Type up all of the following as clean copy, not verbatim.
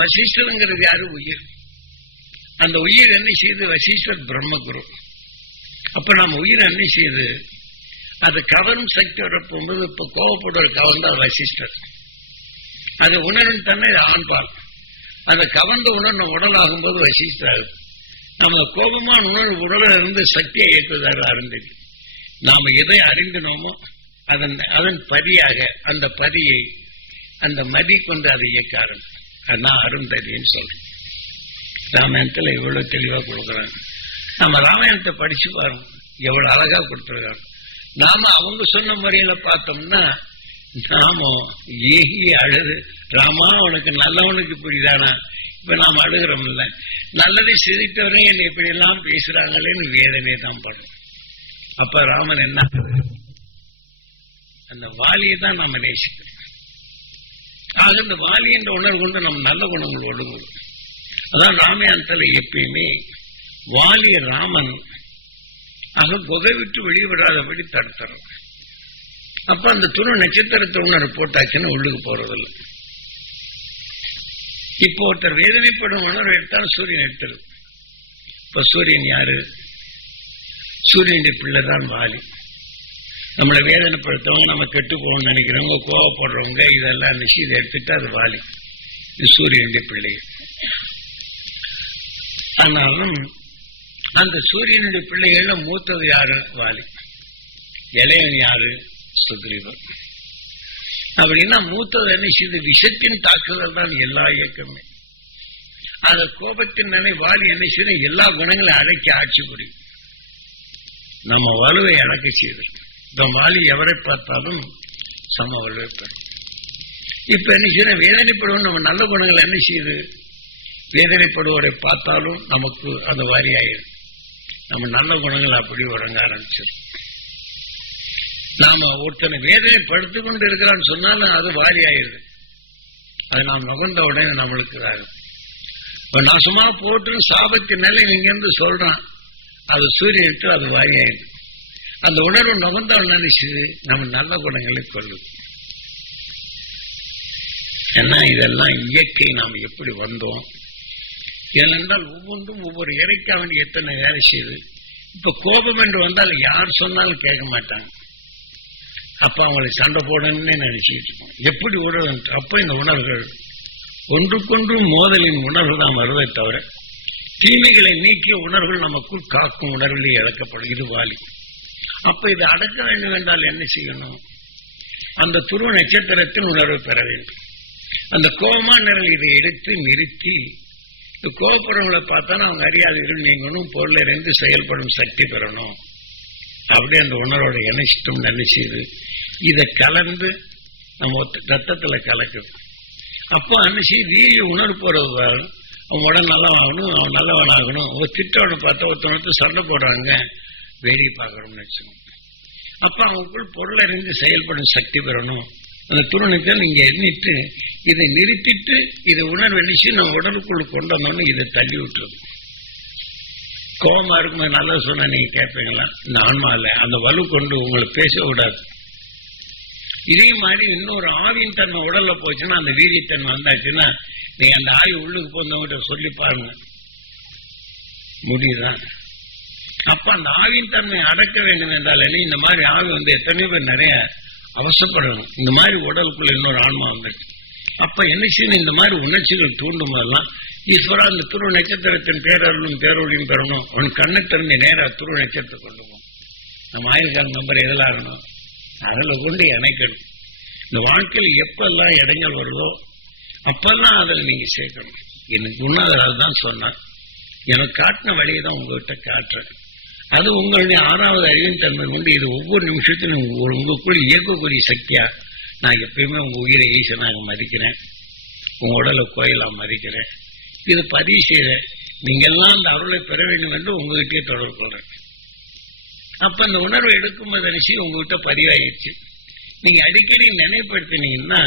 வசிஷ்டருங்கிறது யாரு? உயிர். அந்த உயிர் என்ன செய்யுது? வசிஷ்டர் பிரம்மகுரு. அப்ப நம்ம உயிர் என்ன செய்யுது? அது கவரும் சக்தி வரப்போகும்போது இப்ப கோவப்படுற கவர்ந்த வசிஷ்டர், அது உணரும் தன்னை ஆண்பால். அந்த கவர்ந்த உணர்வு உடல் ஆகும்போது வசிஷ்டர். நம்ம கோபமான உணர்வு உடலில் இருந்து சக்தியை ஏற்றுவதாக அறிந்தது. நாம எதை அறிந்தினோமோ அதன் பதியாக அந்த பதியை அந்த மதி கொண்டு அதை இயக்க ஆரம்பிக்கும். அதான் அருந்ததின்னு சொல்றேன். ராமாயணத்துல இவ்வளவு தெளிவா கொடுக்குறாங்க. நம்ம ராமாயணத்தை படிச்சு பாருங்க, எவ்வளவு அழகா கொடுத்துருக்காங்க. நாம அவங்க சொன்ன முறையில பார்த்தோம்னா நாம ஏகி அழுது, ராமா உனக்கு நல்லவனுக்கு புரியுதானா? இப்ப நாம அழுகிறோம் இல்ல, நல்லதை சிரித்தவரே என்னை இப்படி எல்லாம் பேசுறாங்களேன்னு வேதனை தான் படும். அப்ப ராமன் என்ன, அந்த வாலியை தான் நாம நேசிக்கிறோம். ஆக இந்த வாலி என்ற உணர்வு கொண்டு நம்ம நல்ல குணங்கள் ஒழுங்கும். அதான் ராமாயணத்துல எப்பயுமே வாலி ராமன் ஆக குகை விட்டு வெளிவிடாதபடி தடுத்துறோம். அப்ப அந்த துணை நட்சத்திரத்தை உணர்வு போட்டாச்சுன்னு உள்ளுக்கு போறதில்லை. இப்போ ஒருத்தர் வேதனைப்படும் உணர்வு எடுத்தாலும் சூரியன் எடுத்துருது. இப்ப சூரியன் யாரு? சூரியனுடைய பிள்ளைதான் வாலி. நம்மளை வேதனைப்படுத்தவங்க, நம்ம கெட்டு போகணும்னு நினைக்கிறவங்க, கோவப்படுறவங்க, இதெல்லாம் இதை எடுத்துட்டு அது வாலி. இது சூரியனுடைய பிள்ளை. ஆனாலும் அந்த சூரியனுடைய பிள்ளைகள்ல மூத்தது யாரு? வாலி. இளையவன் யாரு? சுக்ரீவன். அப்படின்னா மூத்தது என்ன செய்து? விஷத்தின் தாக்குதல் தான் எல்லா இயக்கமே. அந்த கோபத்தின் நிலை வாலி என்ன செய்து? எல்லா குணங்களையும் அடக்கி ஆட்சி புரியும். நம்ம வலுவை அடக்க செய்து இந்த வாலி எவரை பார்த்தாலும் சம வலுவை பெறும். இப்ப என்ன செய்ய? வேதனைப்படுவோம். நம்ம நல்ல குணங்களை என்ன செய்யுது? வேதனைப்படுவரை பார்த்தாலும் நமக்கு அந்த வாரி ஆயிடும். நம்ம நல்ல குணங்கள் அப்படி உறங்க ஆரம்பிச்சிடும். நாம ஒருத்தனை வேதனைப்படுத்திக் கொண்டு இருக்கிறான்னு சொன்னாலும் அது வாரி ஆயிடுது. அது நாம் நுகர்ந்த உடனே நம்மளுக்கு இப்ப நான் சும்மா போட்டு சாபத்தின் நிலை இங்க இருந்து சொல்றான், அது சூரியனுக்கு அது வாரி ஆயிடுது. அந்த உணர்வு நுகர்ந்தவன் நினைச்சு நம்ம நல்ல குணங்களை கொள்ளும். ஏன்னா இதெல்லாம் இயற்கை. நாம் எப்படி வந்தோம்? ஏனென்றால் ஒவ்வொன்றும் ஒவ்வொரு இறைக்க வேண்டிய எத்தனை வேலை செய்யுது. இப்ப கோபம் என்று வந்தால் யார் சொன்னாலும் கேட்க மாட்டாங்க. அப்ப அவங்களை சண்டை போடணும்னே நினைச்சிட்டு இருக்கோம். எப்படி உணர்வு? அப்ப இந்த உணர்வுகள் ஒன்றுக்கொன்று மோதலின் உணர்வு தான் வருவதை தவிர தீமைகளை நீக்கிய உணர்வுகள் நமக்குள் காக்கும் உணர்விலே இழக்கப்படும். இது வாலி. அப்ப இதை அடக்க வேண்டும் என்றால் என்ன செய்யணும்? அந்த துருவ நட்சத்திரத்தின் உணர்வை பெற வேண்டும். அந்த கோபமான நிரல் இதை எடுத்து நிறுத்தி கோபப்படுறவங்களை பார்த்தாலும் அவங்க அறியாதீர்கள் நீங்கணும், பொருளை இருந்து செயல்படும் சக்தி பெறணும். அப்படி அந்த உணர்வோட இணைச்சிட்டும் நினைச்சது இதை கலந்து நம்ம ரத்தத்துல கலக்குது. அப்போ அன்னைக்கு வீரிய உணர்வு போறது, அவன் உடல் நல்லவாகணும், அவன் நல்லவனாகணும். ஒரு திட்டவனை பார்த்தா ஒருத்தவனுக்கு சண்டை போடுறாங்க, வேடிக்கை பார்க்கணும்னு வச்சுக்கணும். அப்ப அவங்களுக்குள் பொருளை இருந்து செயல்படும் சக்தி பெறணும். அந்த துருவத்தை நீங்க எண்ணிட்டு இதை நிறுத்திட்டு இதை உணர்வு எண்ணிச்சு நம்ம உடலுக்குள்ள கொண்டு வந்தோம்னு இதை தள்ளி விட்டுருது. கோபமா இருக்கும்போது நல்லா சொன்னா நீங்க கேட்பீங்களா? இந்த ஆன்மாவில் அந்த வலு கொண்டு உங்களை பேச விடாது. இதே மாதிரி இன்னொரு ஆவியின் தன்மை உடல்ல போச்சுன்னா, அந்த வீரியத்தன்மை வந்தாச்சுன்னா, நீங்க அந்த ஆவி உள்ளுக்கு போனவங்கிட்ட சொல்லி பாருங்க, முடியுதான்? அப்ப அந்த ஆவியின் தன்மை அடக்க வேண்டும் என்றால் இந்த மாதிரி ஆவி எத்தனையோ பேர் நிறைய அவசரப்படணும். இந்த மாதிரி உடலுக்குள்ள இன்னொரு ஆன்மா வந்துட்டு அப்ப என்ன செய்யணும்? இந்த மாதிரி உணர்ச்சிகள் தூண்டும் போதெல்லாம் ஈஸ்வரா அந்த துருவ நட்சத்திரத்தின் பேரருளும் பேரொழியும் பெறணும். அவன் கண்ணை திறந்து நேராக துருவ நட்சத்திரத்தை கொண்டு போகணும். நம்ம ஆயிரக்கான நம்பர் எதெல்லாம் இருக்கணும், அதில் கொண்டு இணைக்கணும். இந்த வாழ்க்கையில் எப்பெல்லாம் இடைஞ்சல் வருதோ அப்பெல்லாம் அதில் நீங்க சேர்க்கணும். எனக்கு உண்ணாத தான் சொன்னான், எனக்கு காட்டின வழியை தான் உங்ககிட்ட காட்டுறேன். அது உங்களுடைய 6வது அறிவின் தன்மை கொண்டு இது ஒவ்வொரு நிமிஷத்திலும் உங்களுக்குள் இயக்கக்கூடிய சக்தியா நான் எப்பயுமே உங்க உயிரை ஈசனாக மதிக்கிறேன், உங்க உடலை கோயிலா மதிக்கிறேன். இது பதிவு செய்த நீங்கெல்லாம் அந்த அருளை பெற வேண்டும் என்று உங்ககிட்டே தொடர்பு கொள்றேன். அப்ப அந்த உணர்வை எடுக்கும்போது நினைச்சு உங்ககிட்ட பதிவாயிடுச்சு. நீங்க அடிக்கடி நினைவுபடுத்தினீங்கன்னா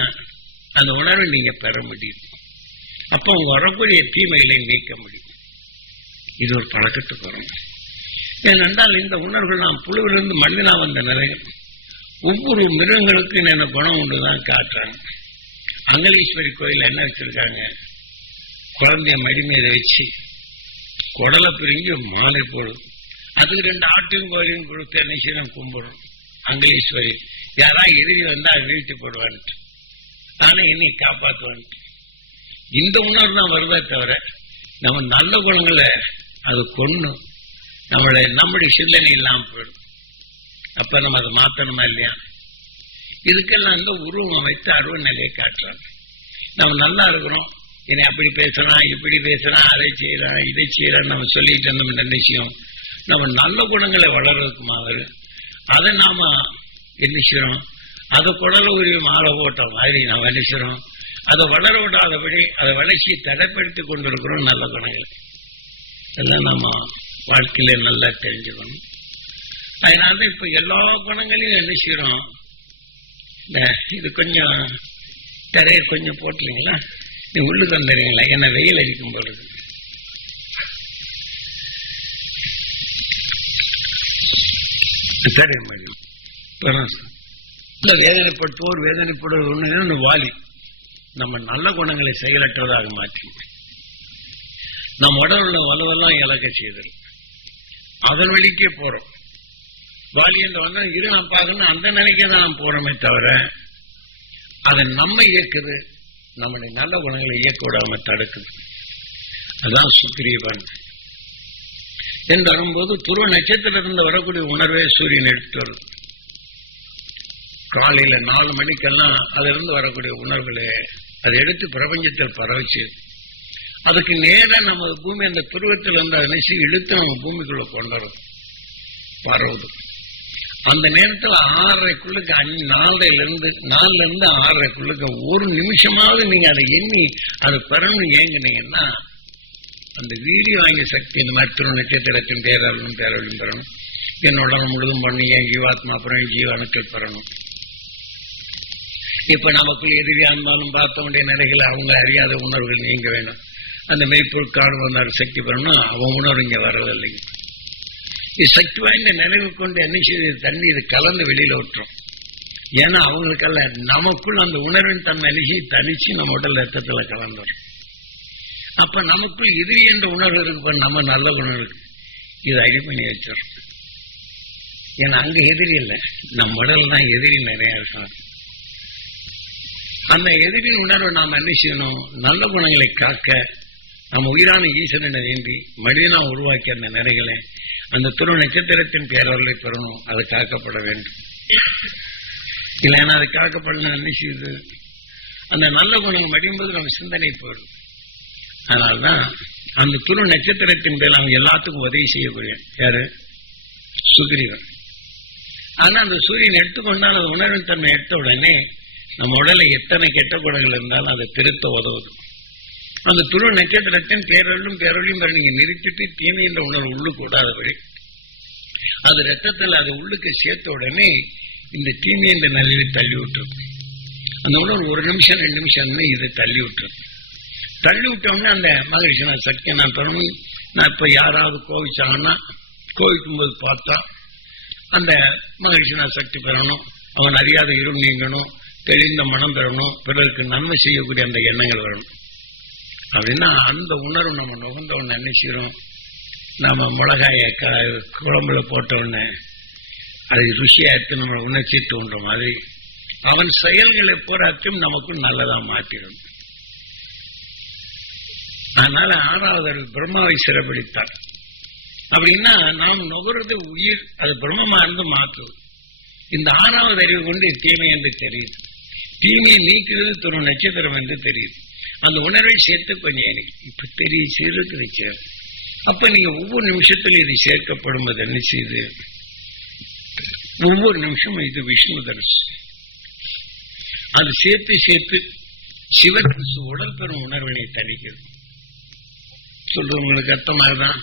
அந்த உணர்வை நீங்க பெற முடியும். அப்ப உங்க வரக்கூடிய தீமைகளை நீக்க முடியும். இது ஒரு பழக்கத்துக்கு வரும். ஏனென்றால் இந்த உணர்வுகள் நாம் புழுவிலிருந்து மனிதனா வந்த நிலைகள் ஒவ்வொரு மிருகங்களுக்கும் என்ன குணம் ஒன்றுதான் காட்டுறாங்க. அங்கலீஸ்வரி கோயில் என்ன வச்சிருக்காங்க? குழந்தைய மடி மீத வச்சு குடலை பிரிஞ்சு மாலை போடுது. அதுக்கு 2 ஆட்டையும் கோயிலையும் கொடுத்து என்ன செய்யணும், கும்பிடுறோம். அங்கலீஸ்வரி யாராவது எதிரி வந்தா வீழ்த்தி போடுவான்ட்டு, ஆனா என்னை காப்பாற்றுவான்ட்டு. இந்த உணர்வு தான் வருதே தவிர நம்ம நல்ல குணங்களை அது கொண்டு நம்முடைய சிந்தனை இல்லாம போயிடும். அப்ப நம்ம அதை மாத்தணுமா இல்லையா? இதுக்கெல்லாம் இந்த உருவம் அமைத்து அருவ நிலையை காட்டுறாங்க. நம்ம நல்லா இருக்கிறோம், என்னை அப்படி பேசுறான், இப்படி பேசுறான், அதை செய்யறான், இதை செய்யறான் நம்ம சொல்லிட்டு இருந்தோம். நினைச்சோம் நம்ம நல்ல குணங்களை வளர்றதுக்கு மாதிரி அதை நாம என்ன செய்யறோம், அதை குடல உரிய மாலை போட்ட மாதிரி நாம் என்ன செய்யறோம், அதை வளர விடாதபடி அதை வளர்ச்சியை தடைப்படுத்தி கொண்டிருக்கிறோம். நல்ல குணங்களை எல்லாம் நம்ம வாழ்க்கையில நல்லா தெரிஞ்சுக்கணும். அதனால இப்ப எல்லா குணங்களையும் என்ன செய்யறோம், இது கொஞ்சம் திரைய கொஞ்சம் போட்டீங்களா, நீ உள்ளுக்கு வந்துடுறீங்களா, என்ன வெயில் அடிக்கும் பொழுது சரி வேதனைப்படுத்துவோர் வேதனைப்படுவது ஒண்ணு வாலி நம்ம நல்ல குணங்களை செயலற்றதாக மாற்றி நம் உடல் வலுவெல்லாம் இழக்க செய்தல், அதன் வழிக்கே போறோம். வாலி என்று வந்தா இரு நாம் பார்க்கணும் அந்த நிலைக்கே தான் நாம் போறோமே தவிர அதை நம்ம இயக்குது, நம்முடைய நல்ல குணங்களை இயக்க விடாம தடுக்குது. அதான் சுக்ரீவன் என்று வரும்போது துருவ நட்சத்திரத்திலிருந்து வரக்கூடிய உணர்வே சூரியன் எடுத்து வருது. காலையில 4 மணிக்கெல்லாம் அதிலிருந்து வரக்கூடிய உணர்வுகளை அதை எடுத்து பிரபஞ்சத்தில் பரவச்சு அதுக்கு நேரம் நமது பூமி அந்த துருவத்தில் இருந்து அதை நெசி இழுத்து நம்ம பூமிக்குள்ள கொண்டாடும் பரவுது. அந்த நேரத்தில் 6:30க்குள்ளுக்கு 4லிருந்து 6:30க்குள்ளுக்கு ஒரு நிமிஷமாவது நீங்க அதை எண்ணி அதை பெறணும் ஏங்கினீங்கன்னா அந்த வீடி வாங்கிய சக்தி இந்த மாதிரி துரு நட்சத்திரத்தின் பேரலும் பெறணும். என் உடல் முழுதும் பண்ணி என் ஜீவாத்மா அப்புறம் ஜீவாணுக்கள் பெறணும். இப்ப நமக்குள் எதிரியா இருந்தாலும் பார்த்த வேண்டிய நிலைகளை அவங்க அறியாத உணர்வுகள் நீங்க வேணும். அந்த மெய்ப்பொருட்கான வந்தாரு சக்தி பெறணும், அவன் உணர்வு இங்க வரதில்லைங்க. இது சக்தி வாய்ந்த நினைவு கொண்டு என்ன செய்து தண்ணி இது கலந்து வெளியில விட்டுரும். ஏன்னா அவங்களுக்கல்ல நமக்குள் அந்த உணர்வின் தன்மை அணிசி தனிச்சு நம்ம உடல் ரத்தத்துல கலந்துடும். அப்ப நமக்குள் எதிரி என்ற உணர்வு இருக்கு, நம்ம நல்ல குணம் இருக்கு, இது அடி பண்ணி வச்சிடும். ஏன்னா அங்க எதிரி இல்லை, நம்ம உடல் தான் எதிரி நிறைய இருக்கும். அந்த எதிரி உணர்வை நாம் என்ன செய்யணும், நல்ல குணங்களை காக்க நம்ம உயிரான ஈசனை வேண்டி மனிதனா உருவாக்கி அந்த நிலைகளை அந்த துருவ நட்சத்திரத்தின் பேரவர்களை பெறணும். அது காக்கப்பட வேண்டும். இல்லைன்னா அது காக்கப்படலாம் என்ன செய்யுது, அந்த நல்ல குணங்கள் மடியும்போது நம்ம சிந்தனை போயிடும். அதனால்தான் அந்த துருவ நட்சத்திரத்தின் பேர் அவங்க எல்லாத்துக்கும் உதவி செய்யக்கூடிய யாரு, சுக்ரீவன். ஆனா அந்த சூரியன் எடுத்துக்கொண்டால் அது உணர்வின் தன்மை எடுத்த உடனே நம்ம உடலை எத்தனை கெட்ட குணங்கள் இருந்தாலும் அதை திருத்த உதவுது. அந்த துருவ நட்சத்திரத்தின் பேரொழியும் நீங்க நிறுத்திட்டு தீமை என்ற உணர்வு உள்ளு கூடாதபடி அது ரத்தத்தில் அது உள்ளுக்கு சேர்த்த உடனே இந்த தீமை என்ற நிலையை தள்ளி விட்டுரும். அந்த உணர்வு 1 நிமிஷம் 2 நிமிஷம் இதை தள்ளி விட்டுரும். தள்ளி விட்டோம்னா அந்த மகிழ்ச்சி நான் சக்தியை நான் தரணும். நான் இப்ப யாராவது கோவிச்சாங்கன்னா கோவிக்கும் போது பார்த்தா அந்த மகிழ்ச்சி நான் சக்தி பெறணும், அவன் அறியாத இருள் நீங்கணும், தெளிந்த மனம் பெறணும், பிறருக்கு நன்மை செய்யக்கூடிய அந்த எண்ணங்கள் வரணும். அப்படின்னா அந்த உணர்வு நம்ம நுகர்ந்தவன் என்ன செய்யறோம், நம்ம மிளகாய குழம்புல போட்டவுடனே அதை ருசியா எடுத்து நம்ம உணர்ச்சி தோன்ற மாதிரி அவன் செயல்களை போராட்டும் நமக்கும் நல்லதா மாற்றிடும். அதனால 6வது பிரம்மாவை சிறப்பிடித்தார். அப்படின்னா நாம் நுகர்றது உயிர், அது பிரம்மமா இருந்து மாற்றுது. இந்த 6வது அறிவு கொண்டு தீமை என்று தெரியுது, தீமையை நீக்கிறது துருவ நட்சத்திரம் என்று தெரியுது. அந்த உணர்வை சேர்த்து கொஞ்சம் எனக்கு இப்ப தெரிய சேர்த்து வச்சார். அப்ப நீங்க ஒவ்வொரு நிமிஷத்திலும் இது சேர்க்கப்படும் போது என்ன செய்யுது, ஒவ்வொரு நிமிஷமும் இது விஷ்ணு தனுசு, அது சேர்த்து சேர்த்து சிவதனுசு உடல் பெறும் உணர்வினை தணிக்கிறது. சொல்றவங்களுக்கு அர்த்தமாகதான்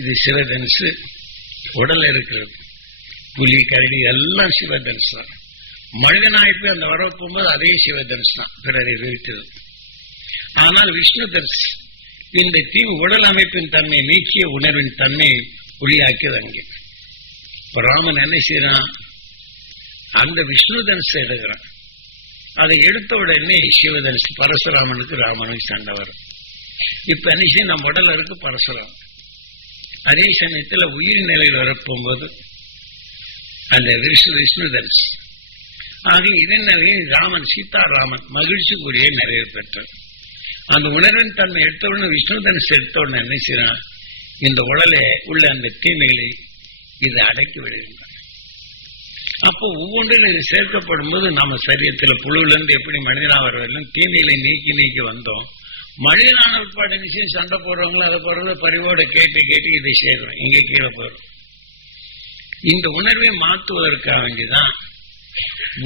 இது சிவதனுசு உடல் இருக்கிறது. புலி கரடி எல்லாம் சிவதனுசு தான். மனிதனாய்ப்பு அந்த வர போகும்போது அதே சிவதனுசு தான் பிறரை வீழ்த்தது. ஆனால் விஷ்ணு தனுசு இந்த தீவு உடல் அமைப்பின் தன்மை நீக்கிய உணர்வின் தன்மை ஒளியாக்கியது. அங்கே இப்ப ராமன் என்ன செய்யறான், அந்த விஷ்ணு தனுசு எடுக்கிறான். அதை எடுத்த உடனே சிவதனுசு பரசுராமனுக்கு ராமனுக்கு சண்டை வரும். இப்ப என்ன நம்ம உடல்ல இருக்கு பரசுராம். அதே சமயத்துல உயிர் நிலையில் வரப்போகும்போது அந்த விஷ்ணு தனுசு ஆக இதன் நிலையை ராமன் சீதாராமன் மகிழ்ச்சிக்குரிய நிறைவு பெற்றார். அந்த உணர்வின் தன்மை எடுத்தவுடனே விஷ்ணு தனுசு எடுத்தவுடனே என்ன செய்யறான், இந்த உடலை உள்ள அந்த தீமைகளை இதை அடக்கி விடுகின்றான். அப்போ ஒவ்வொன்றில் இது சேர்க்கப்படும் போது நம்ம சரீரத்துல புழுவில இருந்து எப்படி மனிதனா வரவில்லை தீமைகளை நீக்கி நீக்கி வந்தோம். மனிதனான உட்பாடு நிச்சயம் சண்டை போடுறவங்களும் அதை போடுறத பரிவோட கேட்டு கேட்டு இதை சேர்க்கிறோம், இங்கே கீழே போறோம். இந்த உணர்வை மாற்றுவதற்காக வேண்டிதான்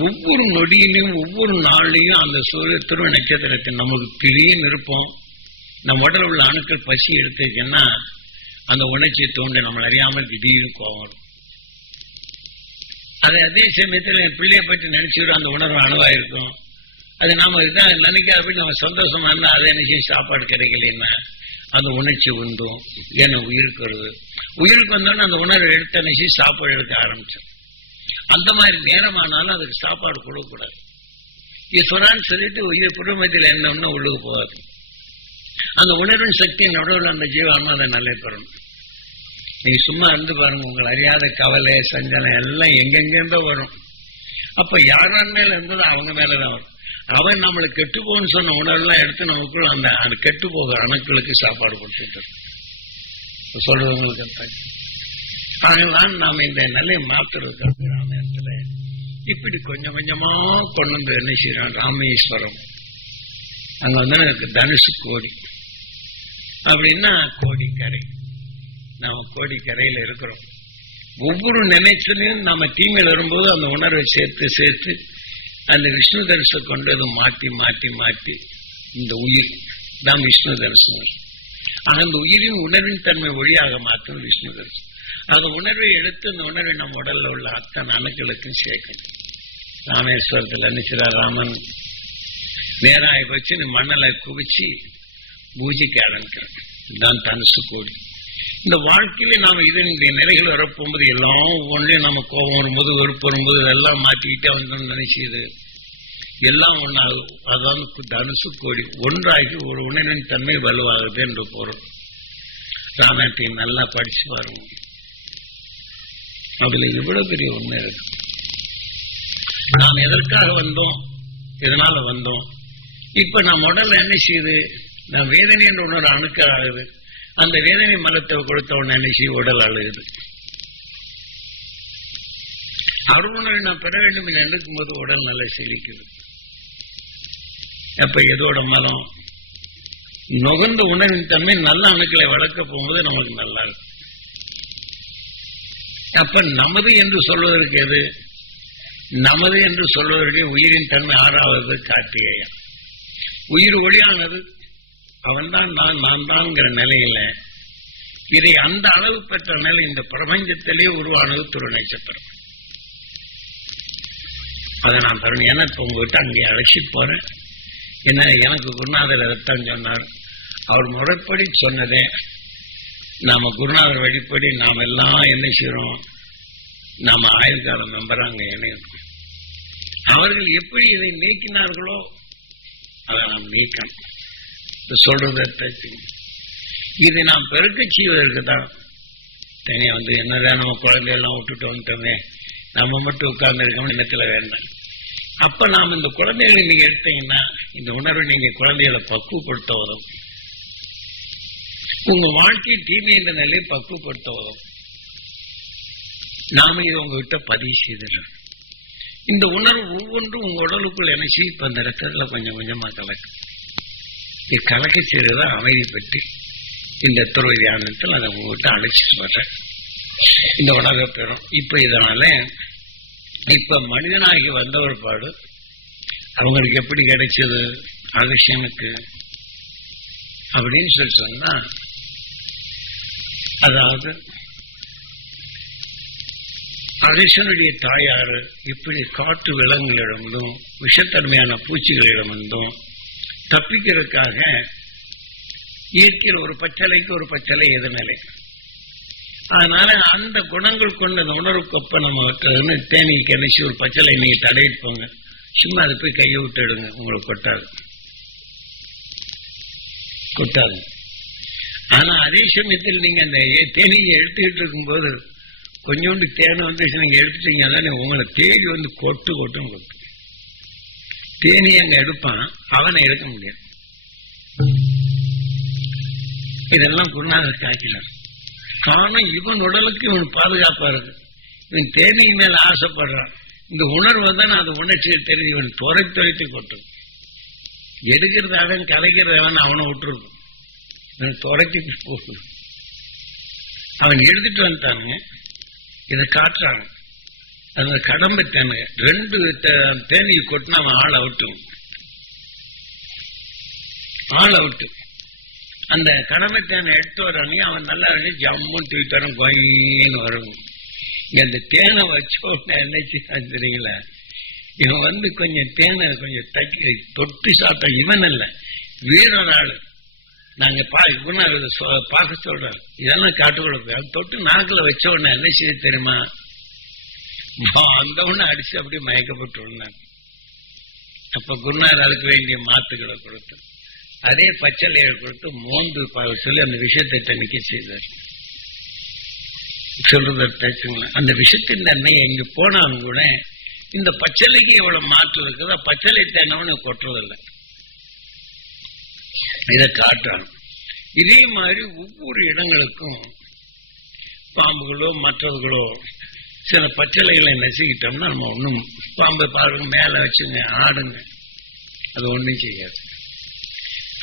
ஒவ்வொரு நொடியிலையும் ஒவ்வொரு நாள்லையும் அந்த சூரிய நட்சத்திரத்தை நமக்கு திடீர்னு இருப்போம். நம்ம உடல் உள்ள அணுக்கள் பசி எடுத்துச்சுன்னா அந்த உணர்ச்சியை தோண்டி நம்மளை அறியாமல் திடீர்னு கோவம். அதை அதே சமயத்தில் பிள்ளையை பற்றி நினைச்சுடும் அந்த உணர்வு அணுவாயிருக்கும். அது நாம இதான் நினைக்காத நம்ம சந்தோஷமா இருந்தா அதை என்ன சாப்பாடு கிடைக்கலன்னா அந்த உணர்ச்சி உண்டும். ஏன்னா உயிருக்கு வருது. உயிருக்கு வந்தோன்னா அந்த உணர்வு எடுத்த நினைச்சு சாப்பாடு எடுக்க ஆரம்பிச்சோம். அந்த மாதிரி நேரமானாலும் அதுக்கு சாப்பாடு கொடுக்கக்கூடாது. ஈஸ்வரான்னு சொல்லிட்டு உயிர் குடும்பத்தில் என்னம்னா உள்ளுக்கு போகாது. அந்த உணர்வின் சக்தி நடுவில் அந்த ஜீவான்மா அதை நல்ல பெறணும். நீங்க சும்மா இருந்து பாருங்க, உங்களை அறியாத கவலை சஞ்சலம் எல்லாம் எங்கெங்கிருந்தோ வரும். அப்ப யாரான் மேல இருந்ததோ அவங்க மேலதான் வரும். அவன் நம்மளுக்கு கெட்டு போன்னு சொன்ன உணர்வெல்லாம் எடுத்து நமக்குள்ள அந்த கெட்டு போக அணுக்களுக்கு சாப்பாடு கொடுத்துட்டு சொல்றவங்களுக்கு. அதனால நாம இந்த நிலையை மாத்துறதுக்காக ராமாயணத்துல இப்படி கொஞ்சம் கொஞ்சமா கொண்டு வந்து என்ன செய்யறான், ராமேஸ்வரம் அங்க வந்து தனுசு கோடி அப்படின்னா கோடிக்கரை. நாம கோடிக்கரையில இருக்கிறோம். ஒவ்வொரு நினைச்சலையும் நம்ம தீமையில் வரும்போது அந்த உணர்வை சேர்த்து சேர்த்து அந்த விஷ்ணு தனுசை கொண்டு அது மாற்றி மாற்றி மாற்றி இந்த உயிர் தான் விஷ்ணு தனுசு. அந்த உயிரின் உணர்வின் தன்மை ஒளியாக மாற்றும் விஷ்ணு தனுசு. அந்த உணர்வை எடுத்து அந்த உணர்வை நம்ம உடல்ல உள்ள அத்தனை அணுக்களுக்கும் சேர்க்கணும். ராமேஸ்வரத்தில் நினைச்சார் ராமன் நேராகி வச்சு மண்ணலை குவிச்சு பூஜைக்கு ஆரம்பிக்கிறோம். இதுதான் தனுசு கோடி. இந்த வாழ்க்கையில நாம இதனுடைய நிலைகள் வரப்போகும்போது எல்லாம் ஒவ்வொன்றையும் நம்ம கோபம் வரும்போது வெறுப்பு வரும்போது இதெல்லாம் மாற்றிக்கிட்டே வந்து நினைச்சது எல்லாம் ஒன்றாகும். அதான் தனுசு கோடி ஒன்றாகி ஒரு உணர்வின் தன்மை வலுவாகுது என்று பொருள். ராமாயணத்தை நல்லா படிச்சு பாருங்க, அதுல இவ்வளவு பெரிய உண்மை இருக்கு. நாம் எதற்காக வந்தோம், எதனால வந்தோம், இப்ப நம்ம உடல்ல என்ன செய்யுது, நான் வேதனை என்ற உணர்வு அணுக்கள் ஆகுது. அந்த வேதனை மலத்தை கொடுத்த உடனே என்ன செய்ய உடல் அழுகுது. அருணை நான் பெற வேண்டும் என்று நினைக்கும் போது உடல் நல்லா செழிக்குது. அப்ப எதோட மலம் நுகர்ந்த உணர்வின் தன்மை நல்ல அணுக்களை வளர்க்க போகும்போது நமக்கு நல்லா இருக்கும். அப்ப நமது என்று சொல்வதற்கு எது, நமது என்று சொல்வதற்கு உயிரின் தன்மை ஆறாவது கார்த்திகேயன். உயிர் ஒளியானது அவன்தான் நான் தான்ங்கிற நிலையில இதை அந்த அளவு பெற்ற நிலை இந்த பிரபஞ்சத்திலே உருவானது துரு நட்சத்திரம். அதை நான் பெறணும். ஏன்னா இப்ப உங்ககிட்ட அங்கே அழைச்சிட்டு போறேன். என்ன எனக்கு குருநாதர் ரத்தம் சொன்னார். அவர் முறைப்படி சொன்னதே நாம குருநாதர் வழிப்படி நாம் எல்லாம் என்ன செய்யறோம், நாம ஆயுள் கால மெம்பரா அங்க இணையணும். அவர்கள் எப்படி இதை நீக்கினார்களோ அதை நாம் நீக்கணும். சொல்றத இதை நாம் பெருக்க செய்வதற்கு தான் தனியா வந்து என்னதான் நம்ம குழந்தையெல்லாம் விட்டுட்டு வந்துட்டோமே, நம்ம மட்டும் உட்கார்ந்து இருக்கோம் எண்ணத்துல வேண்டாம். அப்ப நாம் இந்த குழந்தைகளை நீங்க எடுத்தீங்கன்னா இந்த உணர்வை நீங்க குழந்தைகளை பக்குவப்படுத்த உதவும். உங்க வாழ்க்கை தீமை என்ற நிலையை பக்குவப்படுத்த உதவும். நாம இது உங்ககிட்ட பதிவு செய்திடலாம். இந்த உணர்வு ஒவ்வொன்றும் உங்க உடலுக்குள் என்ன செய்யும், இப்ப அந்த இடத்துல கொஞ்சம் கொஞ்சமா கலக்கும். கலக்க செய்யறதான் அமைதி பற்றி இந்த துறை தியானத்தில் அதை உங்ககிட்ட அழைச்சிட்டு வர்றேன். இந்த உணர்வை பெறும். இப்ப இதனால இப்ப மனிதனாகி வந்த ஒரு பாடு அவங்களுக்கு எப்படி கிடைச்சது அகசியனுக்கு அப்படின்னு சொல்லி சொன்னா, அதாவது அகசியனுடைய தாயாரு இப்படி காட்டு விலங்குகளிடமும் விஷத்தன்மையான பூச்சிகளிடமும் தப்பிக்கிறதுக்காக இயற்கையில் ஒரு பச்சளைக்கு ஒரு பச்சளை எதிர்நிலை. அதனால அந்த குணங்கள் கொண்ட அந்த உணர்வுக்கொப்ப நம்ம தேனிக்கு நினைச்சு ஒரு பச்சளை நீங்க தடையிட்டு போங்க, சும்மா அதை போய் கையை விட்டு எடுங்க, உங்களுக்கு கொட்டாது. கொட்டாது. ஆனா அதே சமயத்தில் நீங்க அந்த தேனியை எடுத்துக்கிட்டு இருக்கும்போது கொஞ்சோண்டு தேனை வந்து நீங்க எடுத்துட்டீங்க, அதானே உங்களை தேடி வந்து கொட்டுன்னு கொட்டும். தேனி அங்க எடுப்பான், அவனை எடுக்க முடியாது. இதெல்லாம் குருநாதர் காய்க்கலாம். காரணம் இவன் உடலுக்கு இவன் பாதுகாப்பா இருக்கு. இவன் தேனி மேல ஆசைப்படுறான். இந்த உணர்வு தான் அது உணர்ச்சிகள் தெரிஞ்சு இவன் துரைத்து கொட்டும். எடுக்கிறது அவன், கலைக்கிறது அவன், அவனை விட்டுருக்கும். இவன் துரைத்து போகுது. அவன் எடுத்துட்டு வந்துட்டாங்க, இதை காட்டுறாங்க. அந்த கடம்பை தேனை 2 தேனியை கொட்டினா அவன் ஆள் அவுட்டு. அந்த கடமை தேனை எடுத்து வரானே அவன் நல்லா ஜம்முன்னு தூக்கி தரும், கொயின்னு வரும். அந்த தேனை வச்ச உடனே என்ன தெரியுங்களா, இவன் வந்து கொஞ்சம் தேனை கொஞ்சம் தக்கி தொட்டு சாப்பிட்டா இவன் இல்ல வீரர் ஆளு. நாங்க பார்க்க சொல்றோம், இதெல்லாம் காட்டுக்குள்ள போய் தொட்டு நாக்குல வச்ச உடனே என்ன செய்ய தெரியுமா, அந்த உடனே அடிச்சு அப்படியே மயக்கப்பட்டு விடுனாங்க. அப்ப குருநாதர் அதுக்கு வேண்டிய மாத்துக்களை கொடுத்து அதே பச்சளையை கொடுத்து மோந்து சொல்லி அந்த விஷயத்தை தணிக்கை செய்தார். சொல்றது பேசுங்களா, அந்த விஷயத்தின் தன்மை எங்க போனாலும் கூட இந்த பச்சளைக்கு எவ்வளவு மாற்று இருக்குதோ பச்சளை தேனவனு கொட்டுறதில்லை. இதை காட்டுறாங்க. இதே மாதிரி ஒவ்வொரு இடங்களுக்கும் பாம்புகளோ மற்றவர்களோ சில பச்சளைகளை நசுக்கிட்டோம்னா நம்ம ஒன்றும் பாம்பை பாருங்க மேல வச்சுங்க ஆடுங்க, அது ஒன்றும் செய்யாது.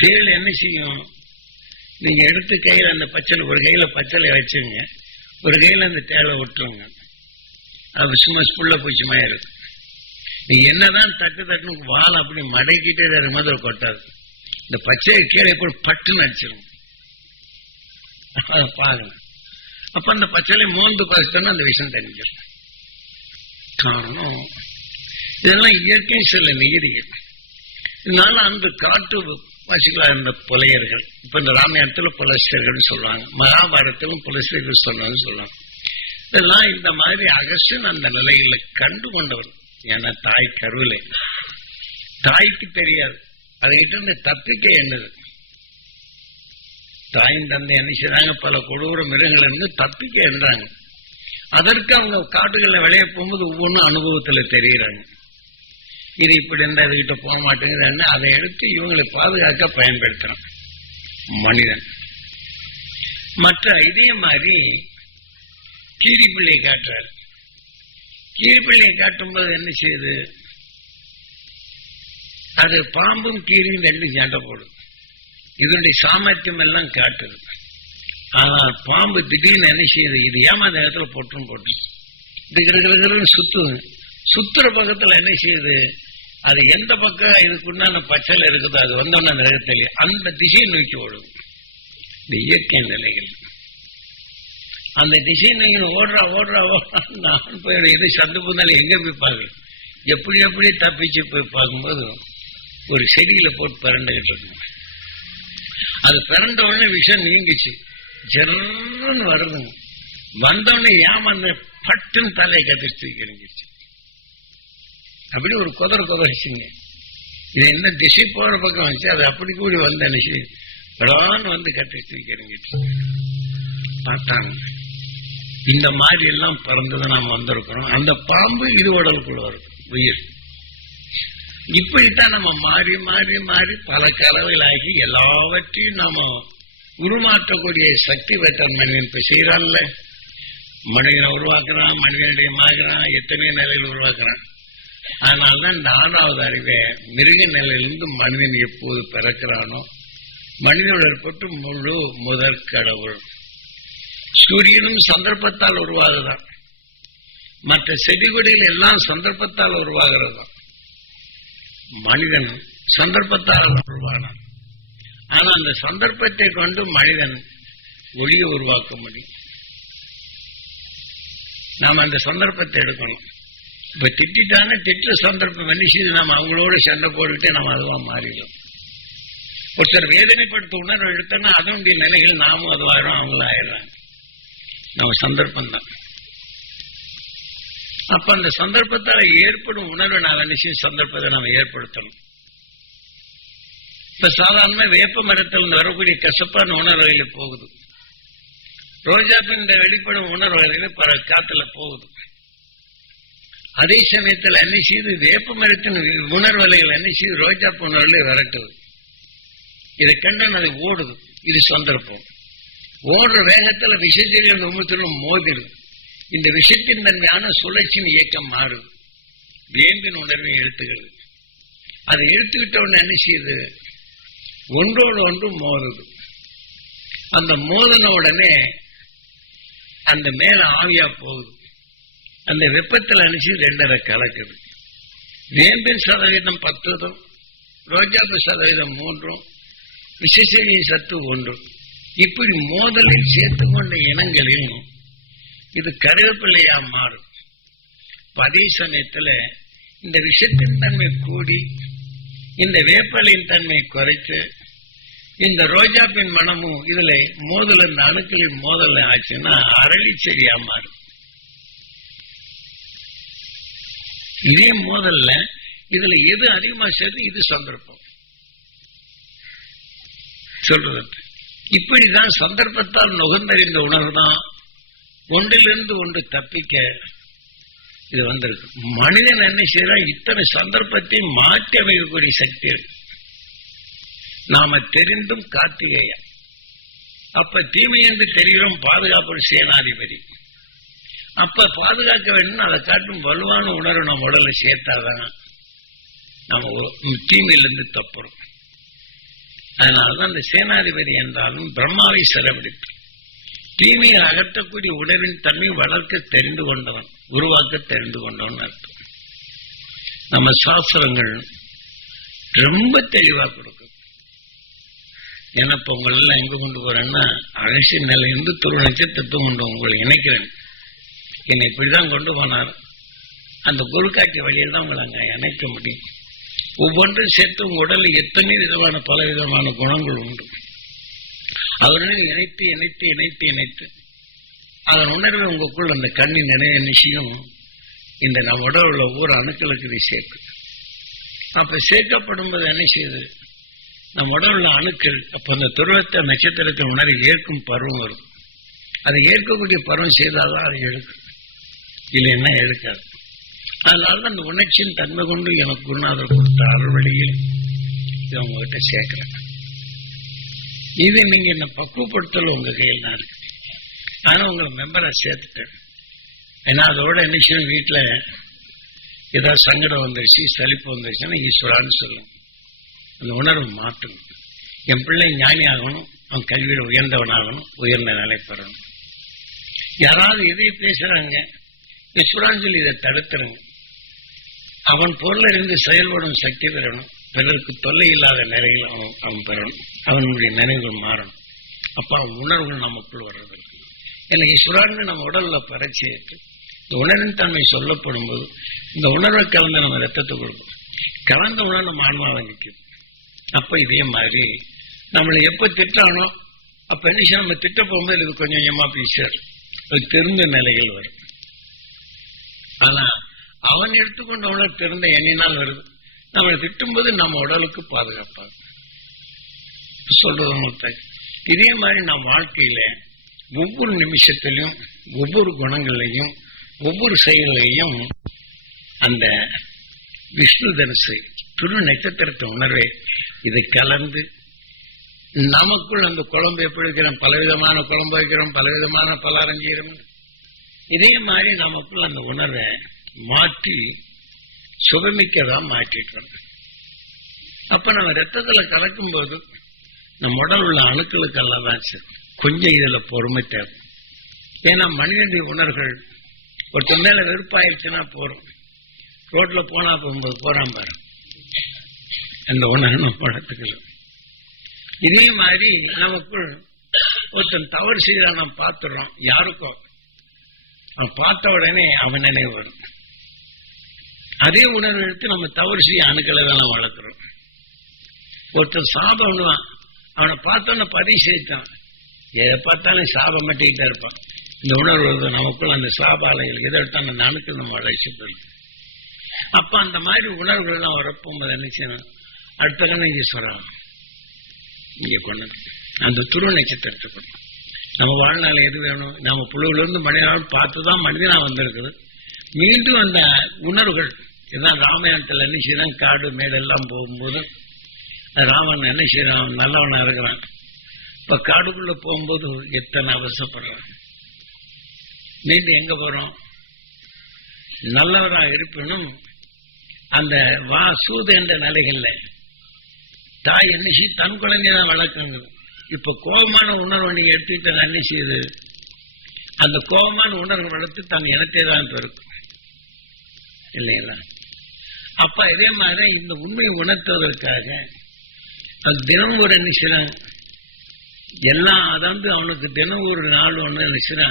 தேள் என்ன செய்யும், நீங்க எடுத்து கையில அந்த பச்சளை ஒரு கையில பச்சளை வச்சுங்க, ஒரு கையில அந்த தேளை விட்டுருங்க, அது சும்மா புள்ள பூச்சிமா இருக்கும். நீங்க என்னதான் தட்டுன்னு வாழை அப்படி மடக்கிட்டே மாதிரி கொட்டாது. இந்த பச்சையை கீழே கூட பட்டுன்னு அடிச்சிடும். பாருங்க, அப்ப அந்த பச்சளை மோந்து பார்த்துட்டோம்னா அந்த விஷயம் தெரிஞ்சிடும். காரணம் இதெல்லாம் இயற்கை சில நியதிகள். இதனால அந்த காட்டு வாசிகளா இருந்த புலையர்கள், இப்ப இந்த ராமாயணத்துல புலஸ்தர்கள் சொல்லுவாங்க, மகாபாரதத்திலும் புலஸ்தர்கள் சொல்லுவாங்க. இதெல்லாம் இந்த மாதிரி அகஸ்டன் அந்த நிலையில கண்டு கொண்டவர். ஏன்னா தாய் கருவிலை, தாய்க்கு தெரியாது, அதுகிட்ட இருந்து தப்பிக்க என்னது. தாயின் தந்தை என்ன செய்றாங்க, பல கொடூர மிருகங்கள் இருந்து தப்பிக்க என்றாங்க. அதற்கு அவங்க காட்டுகளில் விளைய போகும்போது ஒவ்வொன்றும் அனுபவத்துல தெரிகிறாங்க. இது இப்படி இருந்தா இதுகிட்ட போக மாட்டேங்குதுன்னு அதை எடுத்து இவங்களை பாதுகாக்க பயன்படுத்துறான் மனிதன். மற்ற இதே மாதிரி கீரிப்பிள்ளையை காட்டுறாரு. கீரிப்பிள்ளையை காட்டும்போது என்ன செய்யுது, அது பாம்பும் கீரியும் ரெண்டும் சண்டை போடுது. இதனுடைய சாமர்த்தியம் எல்லாம் காட்டுது. ஆனால் பாம்பு திடீர்னு என்ன செய்யுது, இது ஏமாந்த இடத்துல போட்டு இது சுத்துற பக்கத்துல என்ன செய்யுது, அது எந்த பக்கம் இதுக்குண்டான பச்சைல இருக்குதோ அது வந்தோம்னா அந்த இடத்துல அந்த திசையை நோக்கி ஓடுது. இந்த இயற்கை நிலைகள் அந்த திசை நோக்கி ஓடுறா நான் போய் எது சந்து போனாலும் எங்க போய் பார்க்கல, எப்படி தப்பிச்சு போய் பார்க்கும்போது ஒரு செடியில போட்டு பிறண்டுகிட்டு இருக்கு. அது பிறண்ட உடனே விஷம் நீங்கிச்சு, ஜெர்ன்னு வருதுங்க. வந்தோடனே ஏமாந்த பட்டுன்னு தலையை கத்திரிச்சு கிழிஞ்சிருச்சு. அப்படி ஒரு குதிரைச்சுங்க. இது என்ன திசை போற பக்கம் வந்துச்சு, அது அப்படி கூடி வந்த நிச்சயம் படான்னு வந்து கத்திரிச்சு கிழிஞ்சிருச்சு. பார்த்தாங்க இந்த மாதிரி எல்லாம் பிறந்ததை நாம வந்திருக்கிறோம். அந்த பாம்பு இது உடலுக்குள்ள வரும் உயிர். இப்படித்தான் நம்ம மாறி மாறி மாறி பல கலவைகளாகி எல்லாவற்றையும் நாம உருமாற்றக்கூடிய சக்தி பெற்ற மனிதன் இப்ப செய்யறான்ல. மனிதனை உருவாக்குறான், மனிதனுடைய மாகிறான், எத்தனை நிலையில் உருவாக்குறான். அதனால்தான் இந்த 6வது அறிவை மிருக நிலையிலிருந்து மனிதன் எப்போது பிறக்கிறானோ மனிதனுடன் போட்டு முழு முதற் கடவுள். சூரியனும் சந்தர்ப்பத்தால் உருவாகுதான், மற்ற செடிகொடிகள் எல்லாம் சந்தர்ப்பத்தால் உருவாகிறது தான். மனிதன் சந்தர்ப்பத்தால் உருவானான். ஆனா அந்த சந்தர்ப்பத்தை கொண்டு மனிதன் ஒளியை உருவாக்க முடியும். நாம அந்த சந்தர்ப்பத்தை எடுக்கணும். இப்ப திட்டான திட்ட சந்தர்ப்பம் மனுஷன் நம்ம அவங்களோட சண்டை போட்டுக்கிட்டே நம்ம அதுவா மாறிடும். ஒருத்தர் வேதனைப்படுத்த உணர்வு எடுத்தோம்னா அதனுடைய நிலைகள் நாமும் அதுவாயிரும், அவங்களும் ஆயிடுறாங்க. நம்ம சந்தர்ப்பம் தான். அப்ப அந்த சந்தர்ப்பத்தால் ஏற்படும் உணர்வை நான் நிச்சயம் சந்தர்ப்பத்தை நம்ம ஏற்படுத்தணும். இப்ப சாதாரணமா வேப்ப மரத்திலிருந்து வரக்கூடிய கசப்பான உணர்வுகளை போகுது. ரோஜாப்பின் இந்த வெளிப்படும் உணர்வுகளை காத்துல போகுது. அதே சமயத்தில் என்ன செய்து வேப்ப மரத்தின் உணர்வலைகள் என்ன செய்து ரோஜாப்பு உணர்வுகளை விரட்டுது. இதை கண்டான் அது ஓடுது. இது சந்தர்ப்பம். ஓடுற வேகத்துல விஷத்திலும் உமத்திலும் மோதிடுது. இந்த விஷத்தின் தன்மையான சுழற்சியின் இயக்கம் மாறுது. வேம்பின் உணர்வை எழுத்துக்கிறது. அதை எடுத்துக்கிட்ட உடனே என்ன செய்யுது? ஒன்றோடு ஒன்று மோதுது. அந்த மோதன உடனே அந்த மேல ஆவியா போகுது. அந்த வெப்பத்தில் அணிச்சு 2.5 கலக்குது. வேம்பின் சதவீதம் 10, ரோஜாப்பு சதவீதம் 3, விஷச்செடியின் சத்து 1. இப்படி மோதலில் சேர்த்துக்கொண்ட இனங்களில் இது கருவேப்பிள்ளையா மாறும். அதே சமயத்துல இந்த விஷத்தின் தன்மை கூடி இந்த வேப்பலையின் தன்மை குறைத்து இந்த ரோஜாப்பின் மனமும் இதுல மோதல், இந்த அணுக்களின் மோதல் ஆச்சுன்னா அரளி செடியா மாறும். இதே மோதல்ல இதுல எது அதிகமா சேர்த்து இது சந்தர்ப்பம் சொல்றது. இப்படிதான் சந்தர்ப்பத்தால் நுகர்ந்தறிந்த உணர்வு தான் ஒன்றிலிருந்து ஒன்று தப்பிக்க இது வந்திருக்கு. மனிதன் என்ன செய்யறான்? இத்தனை சந்தர்ப்பத்தை மாற்றி அமைக்கக்கூடிய சக்தி இருக்கு. நாம தெரிந்தும் கார்த்திகேயா. அப்ப தீமை என்று தெரிகிறோம் பாதுகாப்பு சேனாதிபதி. அப்ப பாதுகாக்க வேண்டும். அதை காட்டும் வலுவான உணர்வு நம்ம உடலை சேர்த்தாதான் நம்ம தீமையிலிருந்து தப்புறோம். அதனாலதான் அந்த சேனாதிபதி என்றாலும் பிரம்மாவை சிறப்பிடித்து தீமையை அகற்றக்கூடிய உணர்வின் தன்மை வளர்க்க தெரிந்து கொண்டவன், உருவாக்க தெரிந்து கொண்டவன் அர்த்தம். நம்ம சாஸ்திரங்கள் ரொம்ப தெளிவா கொடுக்கும். ஏன்னா இப்ப உங்களை எல்லாம் எங்க கொண்டு போறேன்னா அகசிய நிலையிலிருந்து துருவ நட்சத்திரத்துவம் கொண்டு உங்களை இணைக்கிறேன். என்னை இப்படிதான் கொண்டு போனார். அந்த குருக்காட்சி வழியில் தான் உங்களை அங்க இணைக்க முடியும். ஒவ்வொன்றும் சேர்த்து உங்க உடலில் எத்தனை விதமான பல விதமான குணங்கள் உண்டு. அவருடன் இணைத்து இணைத்து இணைத்து இணைத்து அதன் உணர்வை உங்களுக்குள் அந்த கண்ணின் நினைய நிச்சயம் இந்த நம்ம உடல் உள்ள ஒவ்வொரு அணுக்களுக்கு இது சேர்க்கும். அப்ப சேர்க்கப்படும் போது என்ன செய்யுது? நம்ம உடல் உள்ள அணுக்கள் அப்ப அந்த துருவத்தை நட்சத்திரத்தின் உணர்வை ஏற்கும் பருவம் வரும். அதை ஏற்கக்கூடிய பருவம் செய்தால்தான் அதை எடுக்கும், இல்லைன்னா எடுக்காது. அதனால அந்த உணர்ச்சியின் தன்மை கொண்டு எனக்கு குருநாதர் கொடுத்த அருள் வழியில் இதை உங்ககிட்ட சேர்க்கிறேன். இது நீங்க என்ன பக்குவப்படுத்தல உங்க கையில் தான் இருக்கு. ஆனா உங்களை மெம்பரா சேர்த்துட்டேன். ஏன்னா அதோட என்ன செய்யும்? வீட்டுல ஏதாவது சங்கடம் வந்துருச்சு, சலிப்பு வந்துருச்சுன்னா ஈஸ்வரான்னு சொல்லும். அந்த உணர்வு மாற்றணும். என் பிள்ளை ஞானி ஆகணும், அவன் கல்வியில் உயர்ந்தவனாகணும், உயர்ந்த நிலை பெறணும். யாராவது எதை பேசுறாங்க ஈஸ்வரான்னு சொல்லி இதை தடுத்துருங்க. அவன் பொருள் அறிந்து செயல்படும் சக்தி பெறணும். பிறருக்கு தொல்லை இல்லாத நிலையில் அவன் பெறணும். அவனுடைய நினைவுகள் மாறணும். அப்ப அவன் உணர்வுகள் நமக்குள் வர்றது. ஏன்னா ஈஸ்வரான்னு நம்ம உடல்ல பறைச்சி இந்த உணர்வின் தன்மை சொல்லப்படும் போது இந்த உணர்வை கலந்து நம்ம ரத்தத்தை கொடுக்கும். கலந்த உணர்வு நம்ம ஆன்மாவை நிற்கும். அப்ப இதே மாதிரி நம்மளை எப்ப திட்டானோ அப்ப என்ன நம்ம திட்ட போகும்போது இது கொஞ்சம் கொஞ்சமா பேசுறார். அது தெரிந்த நிலைகள் வரும். ஆனா அவன் எடுத்துக்கொண்ட உணர்வு தெரிந்த எண்ணினால் வருது. நம்மளை திட்டும்போது நம்ம உடலுக்கு பாதுகாப்பாங்க சொல்றது உங்களுக்கு. இதே மாதிரி நம் வாழ்க்கையில ஒவ்வொரு நிமிஷத்திலையும் ஒவ்வொரு குணங்களையும் ஒவ்வொரு செயல்களையும் அந்த விஷ்ணு தனுசு துரு நட்சத்திரத்தை உணர்வே இது கலந்து நமக்குள் அந்த குழம்பு எப்படி வைக்கிறோம், பலவிதமான குழம்பு வைக்கிறோம், பலவிதமான பலகாரம் செய்யறோம். இதே மாதிரி நமக்குள் அந்த உணர்வை மாற்றி சுகமிக்கதான் மாற்றிட்டோம். அப்ப நம்ம ரத்தத்துல கலக்கும் போது நம்ம உடல் உள்ள அணுக்களுக்கெல்லாம் தான் சரி கொஞ்சம் இதுல பொறுமை தேவை. ஏன்னா மனிதனுடைய உணர்வுகள் ஒருத்தர் மேல வெறுப்பாயிருச்சுன்னா போறோம். ரோட்ல போனா போகும்போது போறான் பாரு, அந்த உணர்வு நம்ம படத்துக்கு. இதே மாதிரி நமக்குள் ஒருத்தன் தவறு செய்யறா நம்ம பார்த்துடுறோம். யாருக்கும் அவன் பார்த்த உடனே அவன் நினைவு வரும். அதே உணர்வு எடுத்து நம்ம தவறு செய்ய அணுக்களை தான் நம்ம வளர்க்குறோம். ஒருத்தன் சாபம் பண்ணுவான், அவனை பார்த்தோன்னு பதிவு செய்தான், எதை பார்த்தாலும் சாபம் மட்டிக்கிட்டே இருப்பான். இந்த உணர்வு நமக்குள்ள அந்த சாபாலைகள் எதை எடுத்தாலும் அந்த அணுக்கள் நம்ம வளர்ச்சி போயிடும். அப்ப அந்த மாதிரி உணர்வுகள்லாம் வரப்போகும்போது என்ன செய்யணும்? அடுத்த கண்ண ஈஸ்வரன் இங்க கொண்டு அந்த துருவ நட்சத்திரத்துக்கு நம்ம வாழ்நாள் எது வேணும், நம்ம புழுவிலிருந்து மனிதனால் பார்த்துதான் மனிதனா வந்திருக்குது. மீண்டும் அந்த உணர்வுகள் இதுதான் ராமாயணத்துல என்ன செய்யறான், காடு மேடெல்லாம் போகும்போது ராமன் என்ன செய்யறான், நல்லவனா இருக்கிறான். இப்ப காடுக்குள்ள போகும்போது எத்தனை அவசரப்படுறான். மீண்டும் எங்க போறோம், நல்லவராக இருப்பினும் அந்த சூது என்ற நிலைகள்ல தாய் என்ன செய்ய தன் குழந்தைதான் வளர்க்கணும். இப்ப கோபமான உணர்வை நீங்க எடுத்துக்கிட்ட என்ன செய்யுது, அந்த கோபமான உணர்வு வளர்த்து தன் இனத்தை தான் பெருக்கும் இல்லைங்களா. அப்ப இதே மாதிரி இந்த உண்மையை உணர்த்துவதற்காக அது தினம் ஒரு நிமிஷம் எல்லாம் அதாவது அவனுக்கு தினம் ஒரு நாள் ஒண்ணு நினைச்சுனா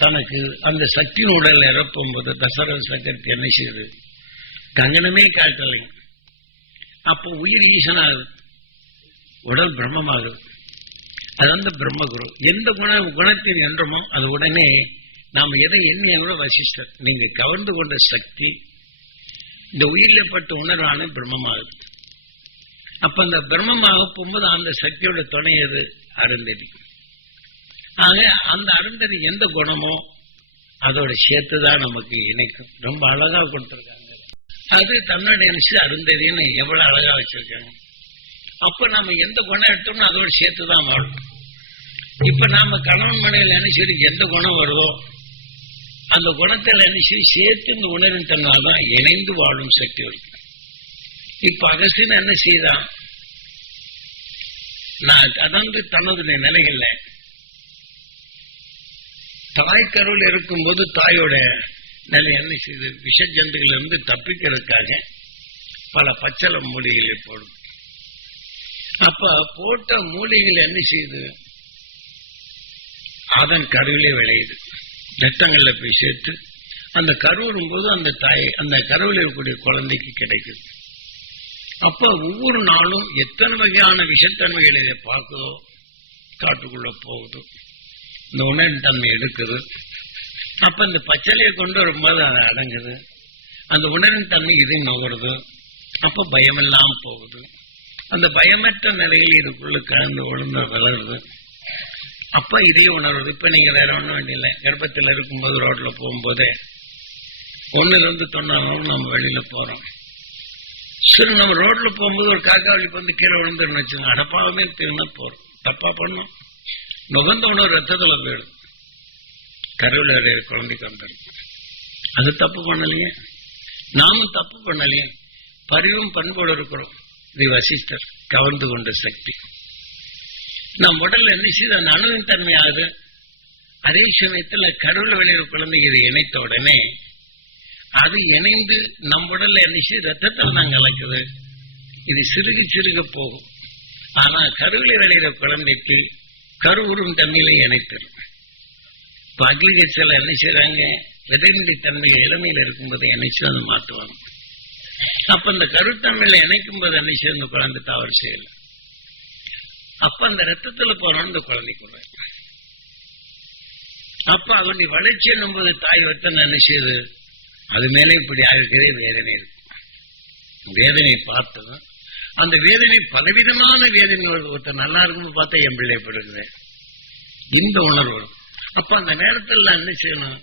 தனக்கு அந்த சக்தியின் உடல் இறப்பும் போது தசரத சக்கரத்தை என்ன செய்யுது, கங்கனமே காட்டலை. அப்போ உயிர் ஈசனாகுது, உடல் பிரம்மமாகுது. அது அந்த பிரம்மகுரு எந்த குணத்தின் என்றமோ அது உடனே நாம் எதை எண்ணியோட வசிஷ்டர் நீங்க கவர்ந்து கொண்ட சக்தி இந்த உயிரிழப்பட்ட உணர்வான பிரம்மமாகுது. அப்ப அந்த பிரம்மமாக போகும்போது அந்த சக்தியோட துணையது அருந்ததி. ஆக அந்த அருந்ததி எந்த குணமோ அதோட சேர்த்துதான் நமக்கு இணைக்கும். ரொம்ப அழகா கொடுத்திருக்காங்க. அது தன்னுடைய அருந்ததின்னு எவ்வளவு அழகா வச்சிருக்காங்க. அப்ப நம்ம எந்த குணம் எடுத்தோம்னோ அதோட சேர்த்துதான் வாழும். இப்ப நாம கணவன் மனையில் நினைச்சு எந்த குணம் வருதோ அந்த குணத்தில் நினைச்சு சேர்த்து இந்த உணர்வின் தன்னால்தான் இணைந்து வாழும் சக்தி இருக்கு. இப்ப அகஸ்தியன் என்ன செய்தான், நான் அதாவது தனது நிலைகள்ல தாய்க்கருவில் இருக்கும்போது தாயோட நிலை என்ன செய்து விஷ ஜந்துகள் இருந்து தப்பிக்கிறதுக்காக பல பச்சளை மூலிகளை போடும். அப்ப போட்ட மூலிகள் என்ன செய்யுது, அதன் கருவிலே விளையுது, ரத்தங்கள்ல போய் சேர்த்து அந்த கருவுறும் போது அந்த தாய் அந்த கருவில் இருக்கக்கூடிய குழந்தைக்கு கிடைக்குது. அப்ப ஒவ்வொரு நாளும் எத்தனை வகையான விஷத்தன்மைகளை இதை பார்க்குதோ காட்டுக்குள்ள போகுது, இந்த உணர்வின் தன்மை எடுக்குது. அப்ப இந்த பச்சளையை கொண்டு வரும்போது அதை அடங்குது, அந்த உணர்வின் தன்மை இதை நுகருது. அப்ப பயமெல்லாம் போகுது, அந்த பயமற்ற நிலையில் இதுக்குள்ள கலந்து ஒழுங்க வளருது. அப்ப இதே உணர்வு. இப்ப நீங்க வேற ஒண்ணும் வேண்டியில்லை, கர்ப்பத்தில் இருக்கும்போது ரோட்ல போகும்போதே 1-90 நம்ம வெளியில போறோம். சரி, நம்ம ரோட்ல போகும்போது ஒரு காக்காவளி வந்து கீழே விழுந்துருன்னு வச்சுங்க, அடப்பாவே திரும்ப போறோம், தப்பா பண்ணோம். நுகர்ந்த உணவு ரத்தத்துல போயிடும், கருவில் குழந்தைக்கு வந்துருக்கு. அது தப்பு பண்ணலையே, நாமும் தப்பு பண்ணலையே, பரிவும் பண்போடு இருக்கிறோம். இது வசிஷ்டர் கவர்ந்து கொண்ட சக்தி நம் உடல்ல என்ன செய்து அந்த அணுவின் தன்மையாகுது. அதே சமயத்துல கருவில் வெளியிற குழந்தை இதை இணைத்த உடனே அது இணைந்து நம் உடல்ல என்ன செய்து ரத்தத்தில் தான் கலக்குது. இது சிறுக சிறுக போகும். ஆனா கருவில் வெளியிற குழந்தைக்கு கருவுறும் தன்மையிலே இணைத்திரும். இப்ப அக்ரிகல்ச்சர்ல என்ன செய்யறாங்க, விதைநிலை தன்மையை இளமையில இருக்கும்போது இணைச்சு அதை மாற்றுவாங்க. அப்ப அந்த கருத்தன்மையில இணைக்கும் போது என்ன செய்ய அந்த குழந்தை தவறு செய்யல. அப்ப அந்த ரத்தத்துல போறோம் இந்த குழந்தைக்கு. அப்ப அவனுடைய வளர்ச்சி என்னும்போது தாய் வத்தனை என்ன செய்யுது, அது மேலே இப்படி ஆகிறதே வேதனை இருக்கு. வேதனையை பார்த்ததும் அந்த வேதனை பலவிதமான வேதனை ஒருத்தர் நல்லா இருக்குன்னு பார்த்தா என் பிள்ளை படுக்குது இந்த உணர்வு. அப்ப அந்த நேரத்தில் என்ன செய்யணும்,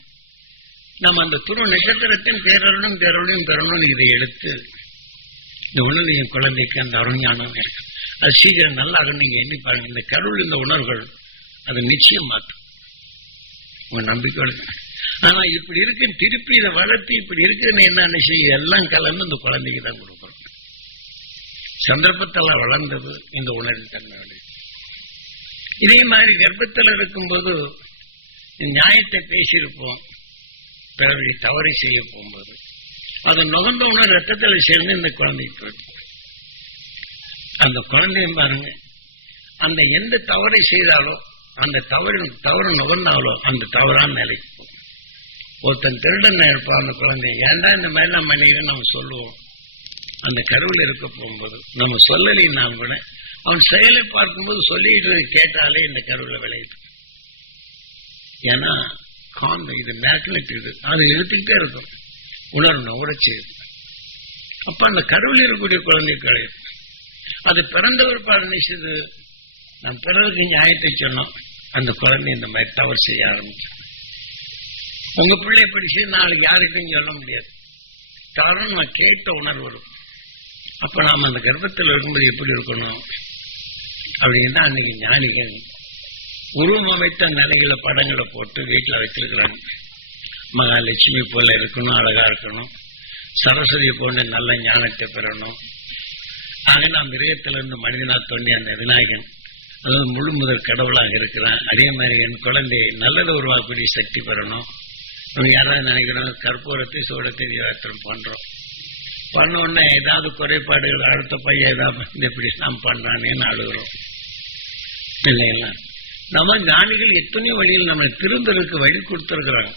நம்ம அந்த துரு நட்சத்திரத்தின் பேரருளும் பேரருளையும் பெறணும்னு இதை எடுத்து இந்த உணர்வு என் குழந்தைக்கு அந்த அருஞானம் இருக்கு. அது சீக்கிரம் நல்லா நீங்க எண்ணி பாருங்க. இந்த கருள் இந்த உணர்வுகள் அது நிச்சயம் மாற்றும் உங்க நம்பிக்கை. ஆனா இப்படி இருக்கு, திருப்பி இதை வளர்த்து இப்படி இருக்குன்னு என்ன செய்ய எல்லாம் கலந்து இந்த குழந்தைக்கு தான் கொடுக்கணும். சந்தர்ப்பத்தில் வளர்ந்தது இந்த உணர்வு தன்மை. இதே மாதிரி கர்ப்பத்தில் இருக்கும்போது நியாயத்தை பேசியிருப்போம், பிறகு தவறை செய்ய போகும்போது அது நுகர்ந்த உணர்வு ரத்தத்தில் சேர்ந்து இந்த குழந்தைக்கு போயிடும். அந்த குழந்தையும் பாருங்க, அந்த எந்த தவறை செய்தாலோ அந்த தவறு நுகர்ந்தாலோ அந்த தவறான நிலைக்கு போகும். ஒருத்தன் திருடன் இருப்பான், அந்த குழந்தை ஏன்டா இந்த மாதிரி நம்ம மனைவி நம்ம சொல்லுவோம். அந்த கருவில் இருக்க போகும்போது நம்ம சொல்லலைன்னா கூட அவன் செயலை பார்க்கும்போது சொல்லிட்டு கேட்டாலே இந்த கருவில் விளையுது. ஏன்னா இது மேக்னெட், இது அது எடுத்துக்கிட்டே இருக்கும், உணர்வு நுகர செய்யுது. அப்ப அந்த கருவில் இருக்கக்கூடிய குழந்தை கிடையாது. அது பிறந்த ஒரு பாடம் நினைச்சது. நாம் பிறருக்கு நியாயத்தை சொன்னோம், அந்த குழந்தை இந்த மாதிரி தவறு செய்ய ஆரம்பிச்சு. உங்க பிள்ளை எப்படி செய்ய நாளைக்கு யாருக்கும் சொல்ல முடியாது. காரணம் நான் கேட்ட உணர்வு வரும். அப்ப நாம அந்த கர்ப்பத்தில் இருக்கும்போது எப்படி இருக்கணும் அப்படின்னு தான் அன்னைக்கு ஞானிகள் உருவம் அமைத்த நிலைகளை படங்களை போட்டு வீட்டில் வச்சிருக்கிறாங்க. மகாலட்சுமி போல இருக்கணும், அழகா இருக்கணும், சரஸ்வதியை போன்ற நல்ல ஞானத்தை பெறணும். ஆக நாம் மிருகத்திலிருந்து மனிதனா தோண்டி அந்த விநாயகன் அதாவது முழு முதல் கடவுளாக இருக்கிறான். அதே மாதிரி என் குழந்தை நல்லதை உருவாக்கக்கூடிய சக்தி பெறணும். அவங்க யாராவது நினைக்கிறோம் கற்பூரத்தை சூடத்தை தீவிரம் பண்றோம். பண்ண உடனே ஏதாவது குறைபாடுகள் அடுத்த பையன் ஏதாவது எப்படி நாம் பண்றானேன்னு அழுகிறோம் இல்லைங்களா? நம்ம ஞானிகள் எத்தனையோ வழியில் நம்ம திருந்தலுக்கு வழி கொடுத்துருக்குறாங்க.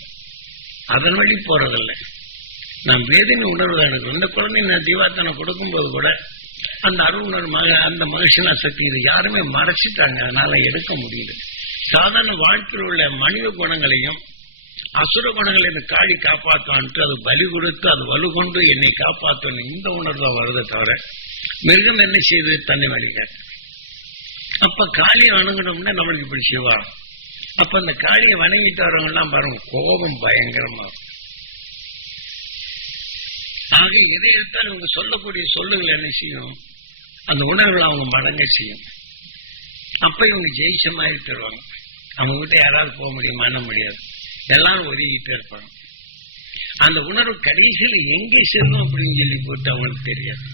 அதன் வழி போறதில்லை. நாம் வேதனை உணர்வு தான் எடுக்கிறோம். இந்த குழந்தை நான் தீவாத்தனை கொடுக்கும்போது கூட அந்த அருணர் அந்த மகிழ்ச்சினா சக்தி இது யாருமே மறைச்சிட்டாங்க. அதனால எடுக்க முடியல. சாதாரண வாழ்க்கையில் உள்ள மனித குணங்களையும் அசுர குணங்களை இந்த காளி காப்பாற்றுவான்ட்டு அது பலி கொடுத்து அது வலு கொண்டு என்னை காப்பாற்றணும் இந்த உணர்வு தான் வருதை தவிர மிருகம் என்ன செய்து தன்னை வலிக்காது. அப்ப காளியை வணங்கணும்னா நம்மளுக்கு இப்படி செய்வாங்க. அப்ப அந்த காளியை வணங்கிட்டு வரவங்க எல்லாம் பாருங்க கோபம் பயங்கரமா. ஆக எதை எடுத்தாலும் இவங்க சொல்லக்கூடிய சொல்லுகள் என்ன செய்யும், அந்த உணர்வுகளை அவங்க மடங்க செய்யும். அப்ப இவங்க ஜெயிச்ச மாதிரி தருவாங்க. அவங்க கிட்ட யாராவது போக முடியுமா? பண்ண முடியாது. எல்லாரும் ஒதுக்கிட்டே இருப்பாங்க. அந்த உணர்வு கடைசியில் எங்கே செல்லும் அப்படின்னு சொல்லி போட்டு அவங்களுக்கு தெரியாது.